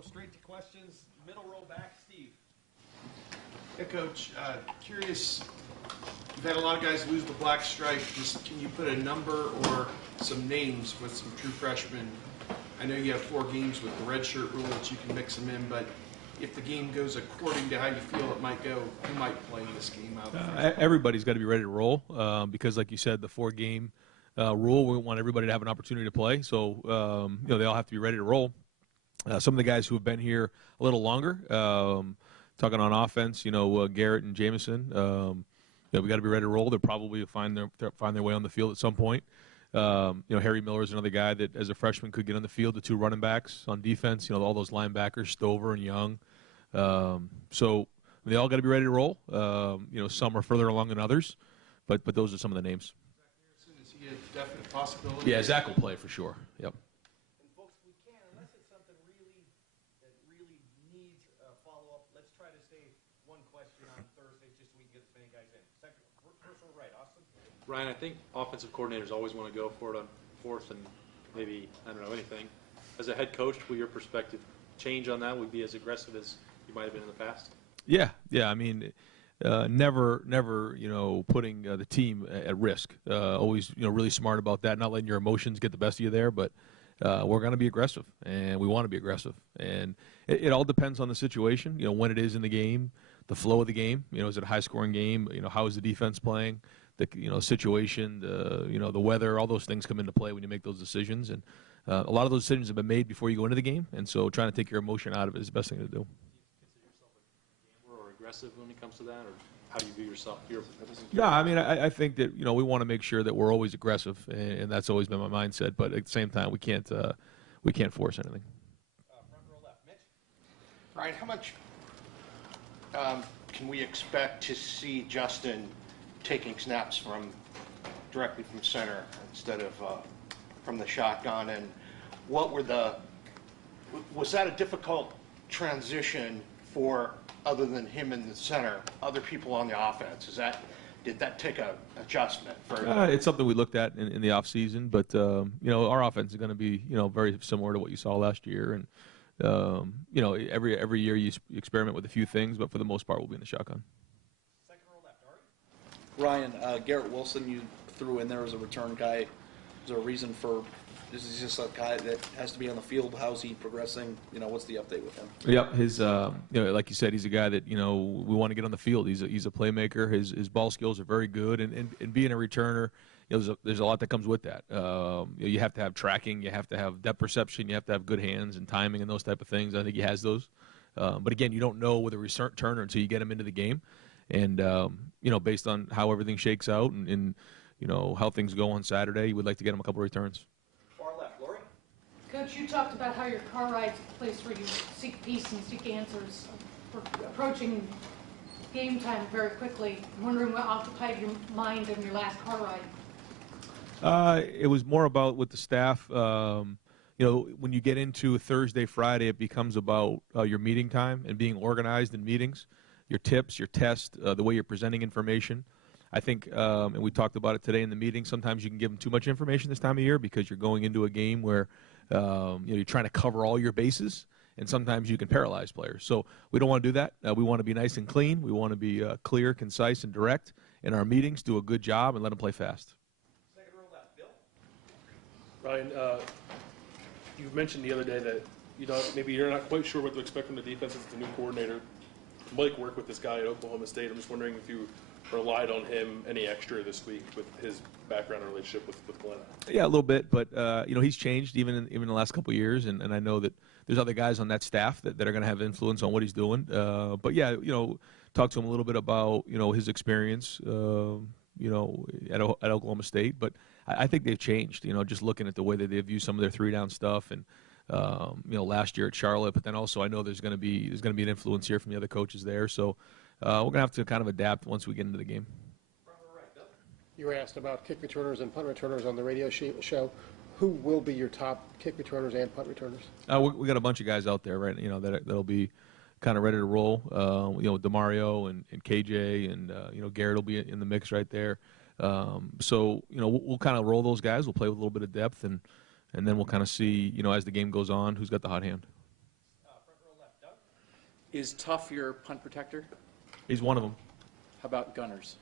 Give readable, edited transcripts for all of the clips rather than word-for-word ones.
go straight to questions. Middle row back, Steve. Hey, Coach. Curious, you've had a lot of guys lose the black stripe. Just can you put a number or some names with some true freshmen? I know you have 4 games with the red shirt rule that you can mix them in, but if the game goes according to how you feel it might go, who might play in this game out there? Everybody's got to be ready to roll because, like you said, the 4-game rule, we want everybody to have an opportunity to play. So, they all have to be ready to roll. Some of the guys who have been here a little longer, talking on offense, Garrett and Jamison, we got to be ready to roll. They'll probably find their way on the field at some point. Harry Miller is another guy that, as a freshman, could get on the field. The 2 running backs on defense, all those linebackers, Stover and Young. So they all got to be ready to roll. Some are further along than others, but those are some of the names. Is he a definite possibility? Yeah, Zach will play for sure. Yep. And folks, we can, unless it's something that really needs a follow-up, let's try to save one question on Thursday just so we can get as many guys in. First row right, Austin. Ryan, I think offensive coordinators always want to go for it on 4th and maybe, anything. As a head coach, will your perspective change on that? Will you be as aggressive as you might have been in the past? Yeah. I mean, never, putting the team at risk. Always, really smart about that, not letting your emotions get the best of you there. But we're going to be aggressive, and we want to be aggressive. And it all depends on the situation. When it is in the game, the flow of the game. Is it a high-scoring game? How is the defense playing? The situation, the weather, all those things come into play when you make those decisions. And a lot of those decisions have been made before you go into the game. And so trying to take your emotion out of it is the best thing to do. Do you consider yourself a gambler or aggressive when it comes to that? Or how do you view yourself? Yeah, I mean, I think that, we want to make sure that we're always aggressive. And that's always been my mindset. But at the same time, we can't force anything. Front row left, Mitch. Ryan, how much can we expect to see Justin taking snaps directly from center instead of from the shotgun? And was that a difficult transition for, other than him in the center, other people on the offense? Did that take a adjustment? It's something we looked at in the offseason, but our offense is going to be very similar to what you saw last year, and every year you experiment with a few things, but for the most part we'll be in the shotgun. Ryan, Garrett Wilson, you threw in there as a return guy. Is there a reason for, is he just a guy that has to be on the field? How's he progressing? What's the update with him? Yep, his like you said, he's a guy that we want to get on the field. He's a playmaker. His ball skills are very good, and being a returner, there's a lot that comes with that. You have to have tracking, you have to have depth perception, you have to have good hands and timing and those type of things. I think he has those. But again, you don't know with a returner until you get him into the game. And, based on how everything shakes out and how things go on Saturday, you would like to get him a couple of returns. Far left, Lori. Coach, you talked about how your car ride's a place where you seek peace and seek answers. We're approaching game time very quickly. I'm wondering what occupied your mind in your last car ride. It was more about with the staff. When you get into Thursday, Friday, it becomes about your meeting time and being organized in meetings. Your tips, your test, the way you're presenting information. I think, and we talked about it today in the meeting, sometimes you can give them too much information this time of year because you're going into a game where you're trying to cover all your bases, and sometimes you can paralyze players. So we don't want to do that. We want to be nice and clean. We want to be clear, concise, and direct in our meetings, do a good job, and let them play fast. Second row left, Bill. Ryan, you mentioned the other day that maybe you're not quite sure what to expect from the defense as the new coordinator. Mike worked with this guy at Oklahoma State. I'm just wondering if you relied on him any extra this week with his background and relationship with Glenn. Yeah, a little bit, but he's changed even in the last couple of years, and I know that there's other guys on that staff that are going to have influence on what he's doing. But yeah, talk to him a little bit about his experience, at Oklahoma State. But I think they've changed. Just looking at the way that they view some of their 3-down stuff and. Last year at Charlotte, but then also I know there's going to be an influence here from the other coaches there. So we're going to have to kind of adapt once we get into the game. You were asked about kick returners and punt returners on the radio show. Who will be your top kick returners and punt returners? We got a bunch of guys out there, right? That'll be kind of ready to roll. DeMario and KJ and Garrett will be in the mix right there. So we'll kind of roll those guys. We'll play with a little bit of depth and then we'll kind of see, as the game goes on, who's got the hot hand. Front Is Tough your punt protector? He's one of them. How about Gunners?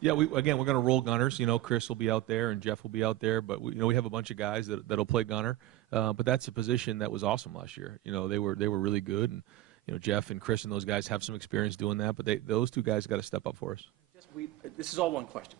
Yeah, we're going to roll gunners. You know, Chris will be out there and Jeff will be out there, but we have a bunch of guys that'll play gunner. But that's a position that was awesome last year. You know, they were really good, and Jeff and Chris and those guys have some experience doing that. But those two guys got to step up for us. This is all one question.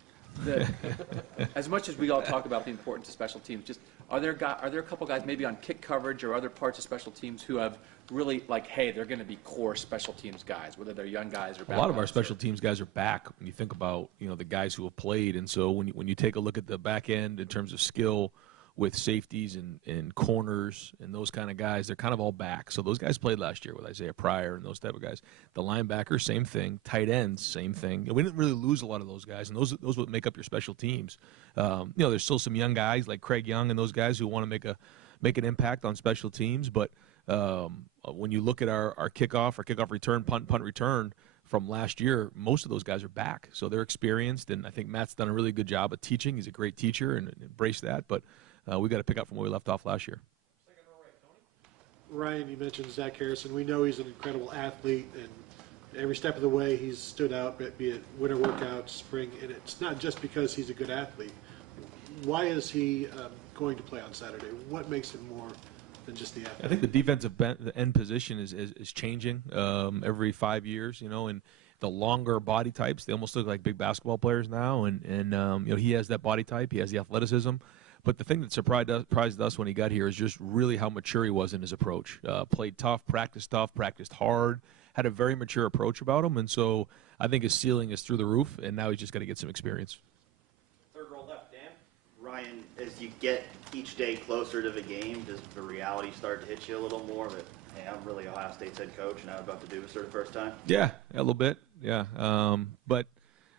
As much as we all talk about the importance of special teams, just are there a couple guys maybe on kick coverage or other parts of special teams who have really hey, they're going to be core special teams guys, whether they're young guys or a lot of our special teams guys are back when you think about the guys who have played, and so when you take a look at the back end in terms of skill with safeties and corners and those kind of guys, they're kind of all back. So those guys played last year with Isaiah Pryor and those type of guys. The linebackers, same thing. Tight ends, same thing. We didn't really lose a lot of those guys, and those would make up your special teams. There's still some young guys like Craig Young and those guys who want to make an impact on special teams, but when you look at our kickoff return, punt return from last year, most of those guys are back. So they're experienced, and I think Matt's done a really good job of teaching. He's a great teacher and embrace that, but we got to pick up from where we left off last year. Ryan, you mentioned Zach Harrison. We know he's an incredible athlete, and every step of the way he's stood out, be it winter workouts, spring, and it's not just because he's a good athlete. Why is he going to play on Saturday? What makes him more than just the athlete? I think the defensive end position is changing every 5 years, and the longer body types, they almost look like big basketball players now, and he has that body type, he has the athleticism. But the thing that surprised us when he got here is just really how mature he was in his approach. Played tough, practiced hard, had a very mature approach about him, and so I think his ceiling is through the roof, and now he's just got to get some experience. Third row left, Dan. Ryan, as you get each day closer to the game, does the reality start to hit you a little more that, hey, I'm really Ohio State's head coach and I'm about to do this for the first time? Yeah, a little bit, yeah. But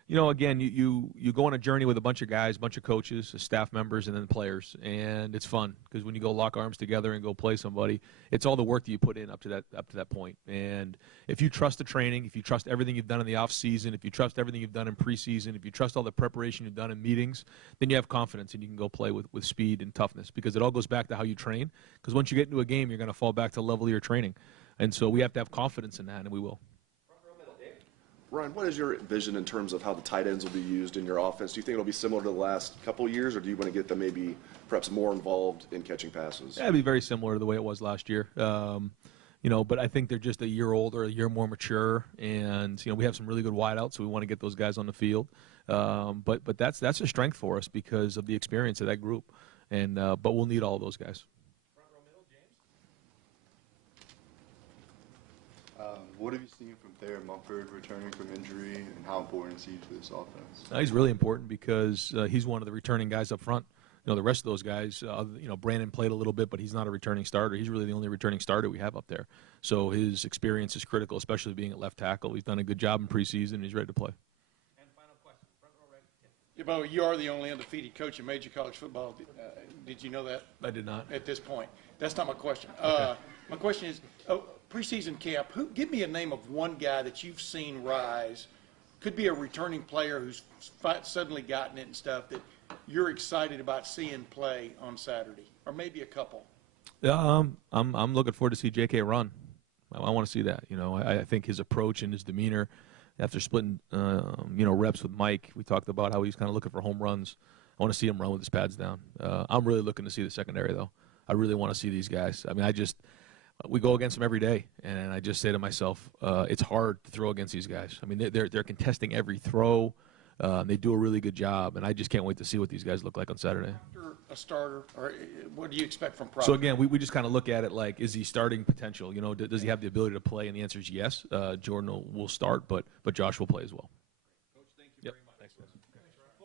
again, you go on a journey with a bunch of guys, a bunch of coaches, staff members, and then players, and it's fun because when you go lock arms together and go play somebody, it's all the work that you put in up to that point. And if you trust the training, if you trust everything you've done in the off season, if you trust everything you've done in preseason, if you trust all the preparation you've done in meetings, then you have confidence and you can go play with speed and toughness because it all goes back to how you train. Because once you get into a game, you're going to fall back to the level of your training, and so we have to have confidence in that, and we will. Ryan, what is your vision in terms of how the tight ends will be used in your offense? Do you think it'll be similar to the last couple of years, or do you want to get them maybe perhaps more involved in catching passes? Yeah, it'd be very similar to the way it was last year. But I think they're just a year older, a year more mature, and we have some really good wideouts, so we want to get those guys on the field. But that's a strength for us because of the experience of that group, and but we'll need all of those guys. What have you seen from Thayer Mumford returning from injury, and how important is he to this offense? He's really important because he's one of the returning guys up front. The rest of those guys, Brandon played a little bit, but he's not a returning starter. He's really the only returning starter we have up there. So his experience is critical, especially being at left tackle. He's done a good job in preseason, and he's ready to play. And final question, front row right. Yeah, Bo, you are the only undefeated coach in major college football. Did you know that? I did not. At this point. That's not my question. My question is, preseason camp, give me a name of one guy that you've seen rise, could be a returning player who's suddenly gotten it and stuff, that you're excited about seeing play on Saturday, or maybe a couple. I'm looking forward to see J.K. run. I want to see that. I think his approach and his demeanor after splitting reps with Mike, we talked about how he's kind of looking for home runs. I want to see him run with his pads down. I'm really looking to see the secondary, though. I really want to see these guys. I mean, we go against them every day, and I just say to myself, it's hard to throw against these guys. I mean, they're contesting every throw. They do a really good job, and I just can't wait to see what these guys look like on Saturday. After a starter, or what do you expect from Proctor? So again, we just kind of look at it like, is he starting potential? Does he have the ability to play? And the answer is yes. Jordan will start, but Josh will play as well.